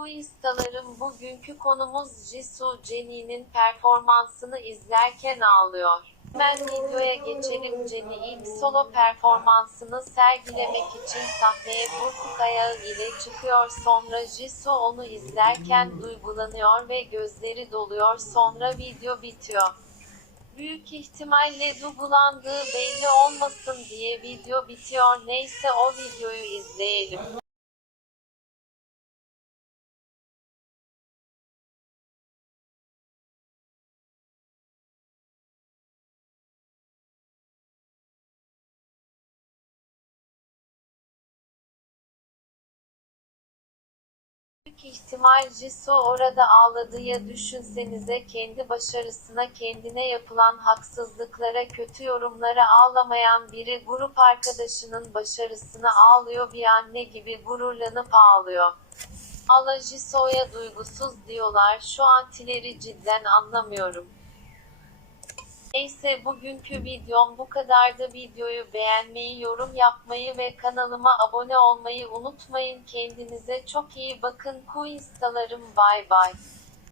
Queenstalarım bugünkü konumuz Jisoo Jennie'nin performansını izlerken ağlıyor. Hemen videoya geçelim Jennie ilk solo performansını sergilemek için sahneye burkuk ayağı ile çıkıyor sonra Jisoo onu izlerken duygulanıyor ve gözleri doluyor sonra video bitiyor. Büyük ihtimalle duygulandığı belli olmasın diye video bitiyor neyse o videoyu izleyelim. Büyük ihtimal Jisoo orada ağladı ya düşünsenize kendi başarısına kendine yapılan haksızlıklara kötü yorumlara ağlamayan biri grup arkadaşının başarısına ağlıyor bir anne gibi gururlanıp ağlıyor. Allah Jisoo'ya duygusuz diyorlar şu antileri cidden anlamıyorum. Neyse bugünkü videom bu kadardı. Videoyu beğenmeyi, yorum yapmayı ve kanalıma abone olmayı unutmayın. Kendinize çok iyi bakın. Queenstalarım bay bay.